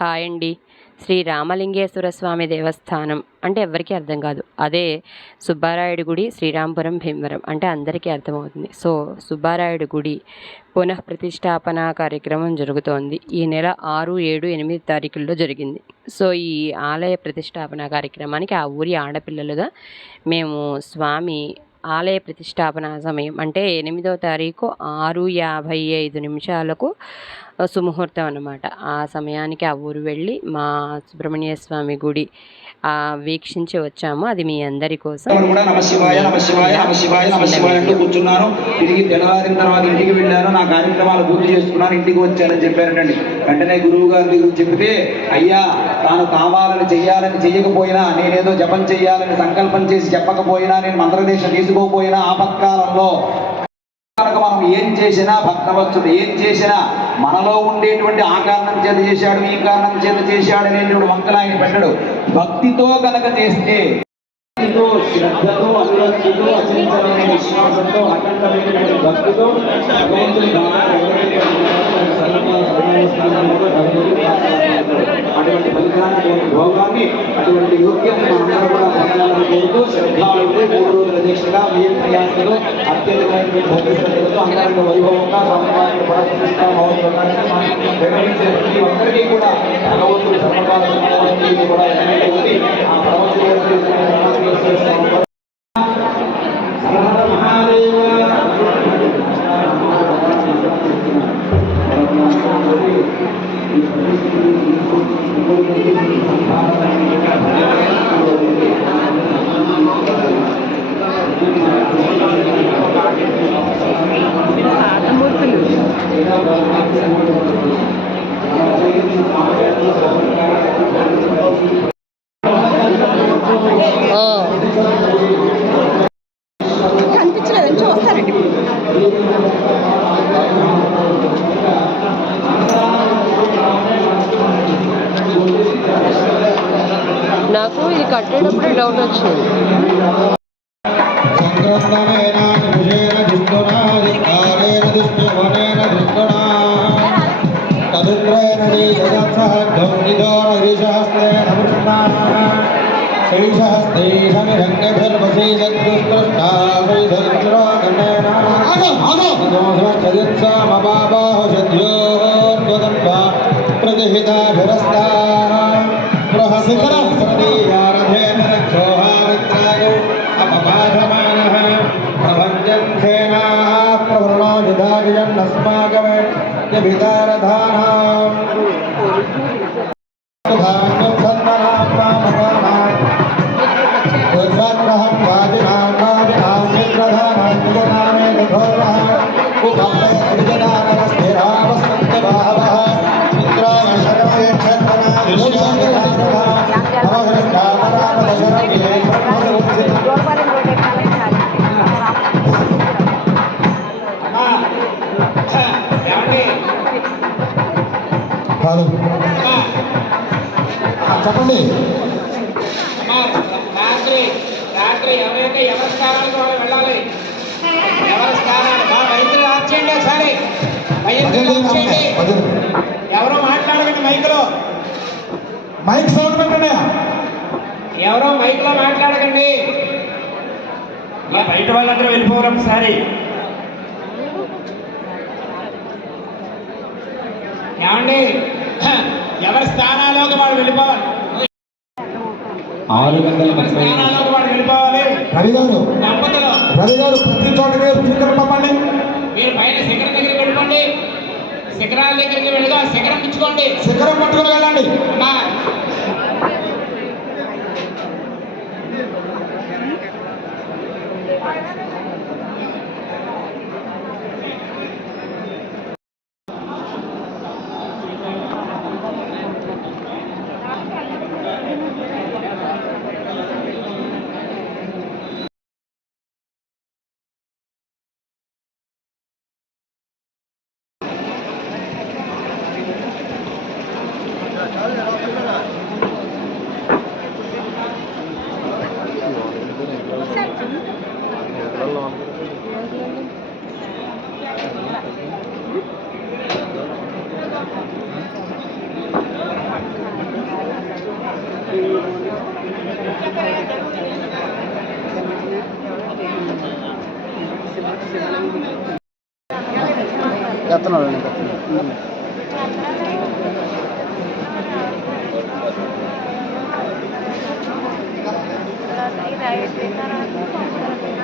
Hi అండి. శ్రీ రామలింగేశ్వర స్వామి దేవస్థానం అంటే ఎవరికీ అర్థం కాదు. అదే సుబ్బారాయుడు గుడి శ్రీరాంపురం భీమవరం అంటే అందరికీ అర్థమవుతుంది. సో సుబ్బారాయుడు గుడి పునఃప్రతిష్టాపన కార్యక్రమం జరుగుతోంది. ఈ నెల 6, 7, 8 తారీఖుల్లో జరిగింది. సో ఈ ఆలయ ప్రతిష్టాపన కార్యక్రమానికి ఆ ఊరి ఆడపిల్లలుగా మేము స్వామి ఆలయ ప్రతిష్టాపన సమయం అంటే 8వ తారీఖు 6:55 సుముహూర్తం అన్నమాట. ఆ సమయానికి ఆ ఊరు వెళ్ళి మా సుబ్రహ్మణ్య స్వామి గుడి వీక్షించి వచ్చాము. అది మీ అందరి కోసం. కూర్చున్నాను. తిరిగి తెల్లవారిన తర్వాత ఇంటికి వెళ్ళాను. నా కార్యక్రమాలు పూర్తి చేసుకున్నాను. ఇంటికి వచ్చానని చెప్పారంటండి. వెంటనే గురువు గారి దగ్గర చెబితే, అయ్యా తాను కావాలని చెయ్యాలని చెయ్యకపోయినా, నేనేదో జపం చెయ్యాలని సంకల్పం చేసి చెప్పకపోయినా, నేను మంత్రదేశం తీసుకోకపోయినా ఆపత్కాలంలో మనం ఏం చేసినా భక్తవత్సుడు ఏం చేసినా మనలో ఉండేటువంటి ఆ కారణం చేత చేశాడు, ఈ కారణం చేత చేశాడు అనేటువంటి వంకలు ఆయన పెట్టడు. భక్తితో కనుక చేస్తే, శ్రద్ధతో, అనురక్తితో, అచంచలమైన విశ్వాసంతో, అఖండమైనటువంటి భక్తితో అటువంటి ఫలితాన్ని, భోగాన్ని, అటువంటి యోగ్యతను మనందరూ కూడా పొందాలని కోరుతూ శ్రద్ధాళుడు 3 రోజుల దీక్షగా ప్రయాసంలో అత్యధికమైనటువంటి భక్తి శ్రద్ధలతో అంగరంగ వైభవంగా స్వామివారిని నిర్వహించే ప్రతి ఒక్కరికి కూడా భగవంతుడి సమకాల కూడా ఆ ప్రవచన నాకు ఇది కట్టేటప్పుడే డౌట్ వచ్చింది. చెప్పండి. రాత్రి ఎవరైతే ఎవరి స్థానాలకు వాళ్ళు వెళ్ళాలి, ఎవరి స్థానాలు మా మైకులు ఆఫ్ చేయండి. ఒకసారి ఎవరో మాట్లాడకండి. మైక్ సౌండ్ పెట్టండి. ఎవరో మైక్ లో మాట్లాడకండి. బయట వాళ్ళందరూ వెళ్ళిపోవడం. ఒకసారి ఏమండి, ఎవరి స్థానాల్లోకి వాళ్ళు వెళ్ళిపోవాలి. 630 స్థానాల్లోకి వాళ్ళు వెళ్ళిపోవాలి. రవి గారు ప్రతి చోటకి స్పీకర్ పంపండి. మీరు పైన శిఖరం దగ్గరికి వెళ్ళిపోండి. శిఖరాల దగ్గరికి వెళ్ళగా శిఖరం ఇచ్చుకోండి. శిఖరం పట్టుకుని వెళ్ళండి. అమ్మా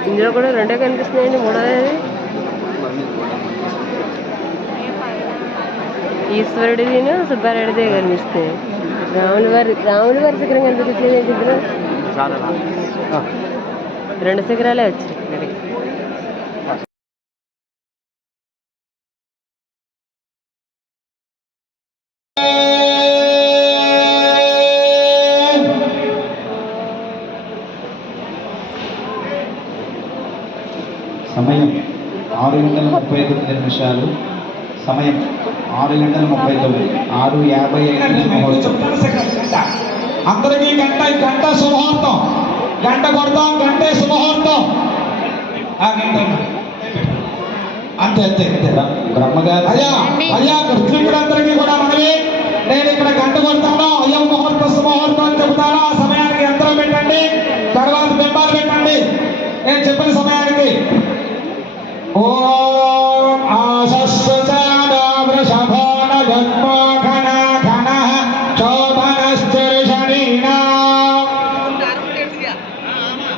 ఇందులో కూడా రెండే కనిపిస్తున్నాయండి, మూడోది ఈశ్వరుడిదిను సుబ్బారెడ్డిదే కనిపిస్తుంది. రాముల వారి శిఖరం కనిపించలేదు ఇందులో. రెండు శిఖరాలే వచ్చాయి ఇక్కడికి. సమయం 6:39. సమయం 6:39. 6:55. అందరికీ గంట శుభార్థం. గంట కొడతాం, గంటే శుభార్థం. అంతే బ్రహ్మగారు అయ్యా కృష్ణులందరికీ కూడా మనవి, నేను ఇక్కడ గంట కొడతాను, అయ్యో ముహూర్త శుభముహూర్తం అని చెబుతాను. ఆ సమయానికి యంత్రం పెట్టండి, తర్వాత బింబాలు పెట్టండి నేను చెప్పిన సమయానికి. ఓం ఆశస్సుచాదవృషభోన జన్మోఘన ఘన చోభనశ్చర్షణీనా.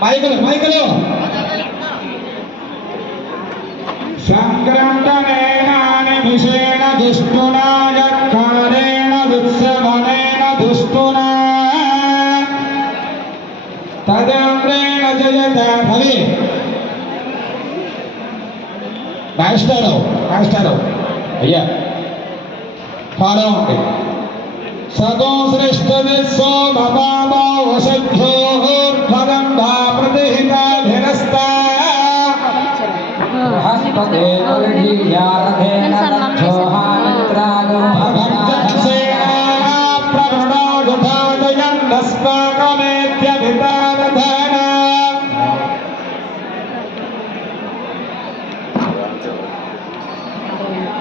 మైకులు సంక్రాంతనేనానిమిషేణ దుష్టునా యత్కారేణ దుత్సవనేన దుష్టునా తదంద్రేణ జయత. రవి మాస్టర్ అయ్యా ఫాలో ఉంది. సగో శ్రేష్ఠ విశ్వ భవామో వసధ్యోర్ధరం భా ప్రతిహితాభిరస్త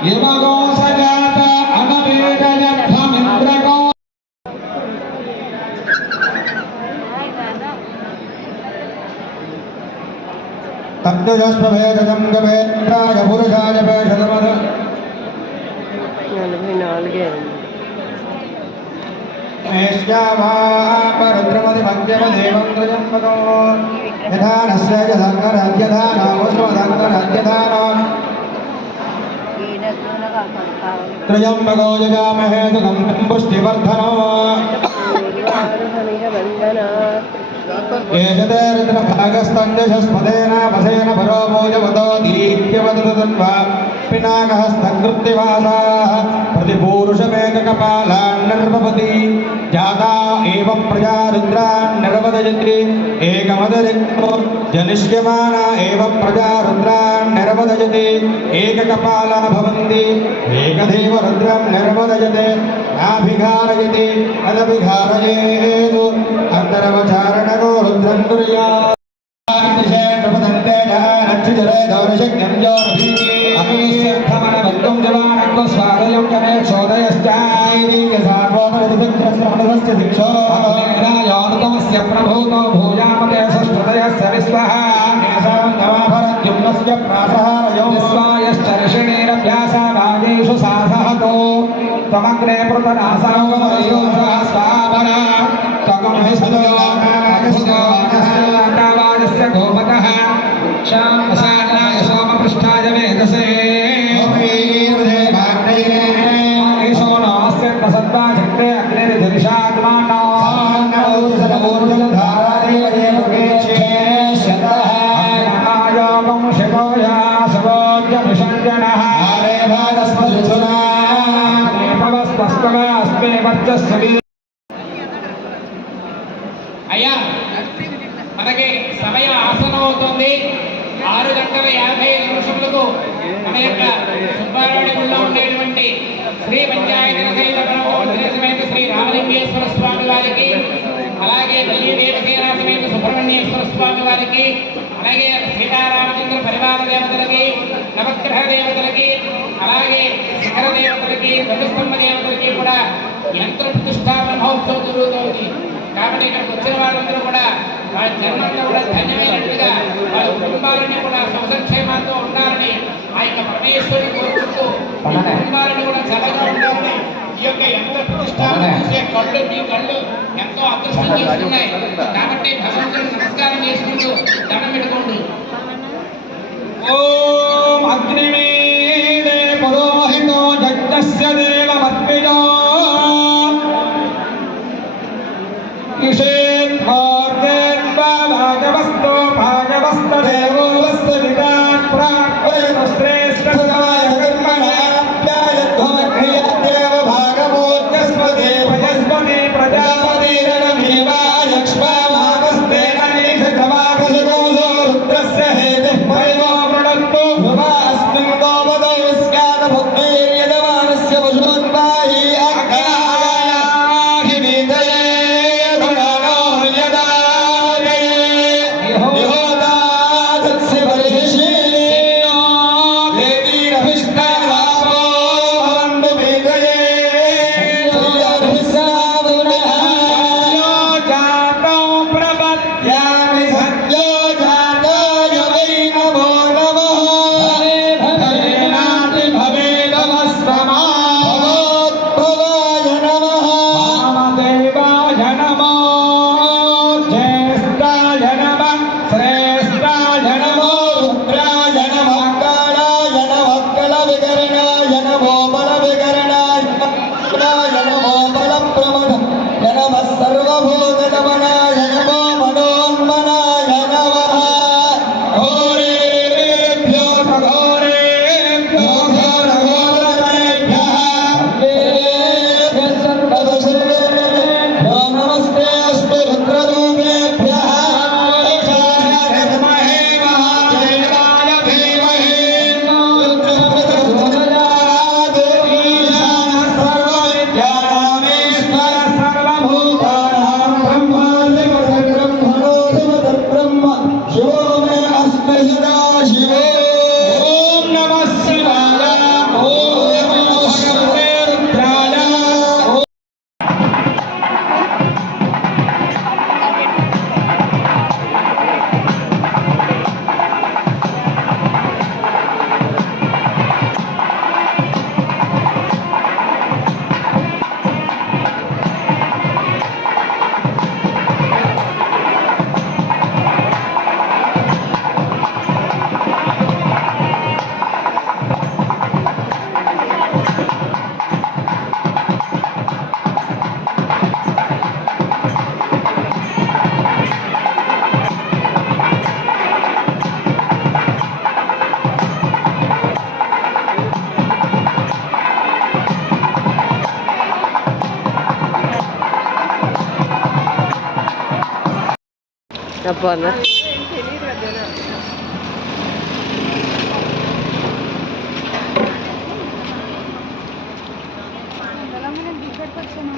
ఇమగో సజాత అనవేగయత్థమింద్రగో. తద్దుజస్వభేదజం గవేత్రాయ పురుషాయ భేషదమద. 44 మేష్యావాపరుద్రమది మధ్యమదేవం త్రయంబకో యథానస్య యథాంగరాజ్యధానావస్మదంగరాజ్యధానా త్రయంబకో జగామహే సుగం పుష్టివర్ధనో. ఏషదేరుద్రభాగస్తంజస్పదేన వసేన పరోమోజవతో దీప్యవదతన్వా పినాకహస్తకృత్తివాసాః प्रतिपूरुषमेककपालान्नर्वपति जाता एव प्रजा रुद्रान्नर्वदयति एकमदरिक्तो जनिष्यमाना एव प्रजा रुद्रान्नर्वदयति एककपाला भवन्ति एकदेव रुद्रं निर्वदयते नाभिघारयति अदभिघारयेत् अन्तरवचारणको रुद्रं कुर्यात्. नृपदन्ते नक्षिजरे दौरशक्यं जोरभीति अग्निस्थमनवत्वं जवानक्व स्वादयं जने क्षोदयश्चायदीयसार्वोपरिदिक्रस्रमणस्य शिक्षो अग्नेरायोनुतमस्य प्रभूतो भूयामते संस्कृतयस्य विश्वः येषां नवाभरद्युम्नस्य प्रासहारयो विश्वायश्च ऋषिणीरभ्यासाभागेषु सासहतो त्वमग्ने पृतनासागमयो स्वापन त्वगमहि सदोनागस्य गोपतः शान्ताय सोमपृष्ठाय वेदसे ईशोनास्य प्रसद्वाचक्रे अग्निर्जनिषात्मानो आयोगं शिवोया सवोज्यमिषञ्जनः पवस्पस्तवास्मे वर्चस्वी. అయ్యా మనకి సమయం ఆసనం అవుతుంది. 6:50 మన యొక్క సుబ్బారాయుడులో ఉండేటువంటి శ్రీ పంచాయతీ సమేత శ్రీ రామలింగేశ్వర స్వామి వారికి, అలాగే వల్లి దేవసేన సమేత సుబ్రహ్మణ్యేశ్వర స్వామి వారికి, అలాగే సీతారామచంద్ర పరివార దేవతలకి, నవగ్రహ దేవతలకి, అలాగే శిఖర దేవతలకి, ధ్వజస్తంభ దేవతలకి కూడా యంత్ర ప్రతిష్టాపన మహోత్సవం జరుగుతోంది. కాబట్టి ఇక్కడికి వచ్చిన వాళ్ళందరూ కూడా వాళ్ళ జన్మంలో కూడా ధన్యమైనట్టుగా వాళ్ళ కుటుంబాలన్నీ కూడా సుఖక్షేమాలతో ఉండాలని ఆ యొక్క పరమేశ్వరుని కోరుకుంటూ మీ కుటుంబాలను కూడా చల్లగా ఉండాలని ఈ యొక్క యంత్ర ప్రతిష్టాపన చేసే కళ్ళు మీ కళ్ళు ఎంతో అదృష్టం చేసుకున్నాయి కాబట్టి భగవంతుడికి నమస్కారం చేసుకుంటూ దండం పెట్టుకోండి. ఓం అగ్నిమీడే పురోహితో జగ్నస్య దేవమత్మిజో యుషేత్వార్గేత్వా భాగవస్తో భాగవస్త దేవో వస్త విదాత్ ప్రాక్వయత శ్రేష్ఠసమాయ కర్మణాప్యాయధ్వమగ్నియద్దేవ భాగవోత్యస్మదే ప్రజస్పతి ప్రజాపతిరణమేవా యక్ష్మామావస్తే అనీషధమాకశకోసో రుద్రస్య హేతిః పరివో ప్రణక్తు భువాస్మిన్ గోపదో విస్కాత భుద్వీర్యదమానస్య పశున్వాహి అగ్నాయాహి వీతయే అబ్బా తెలంగాణ దిగ్గట్టు వచ్చాను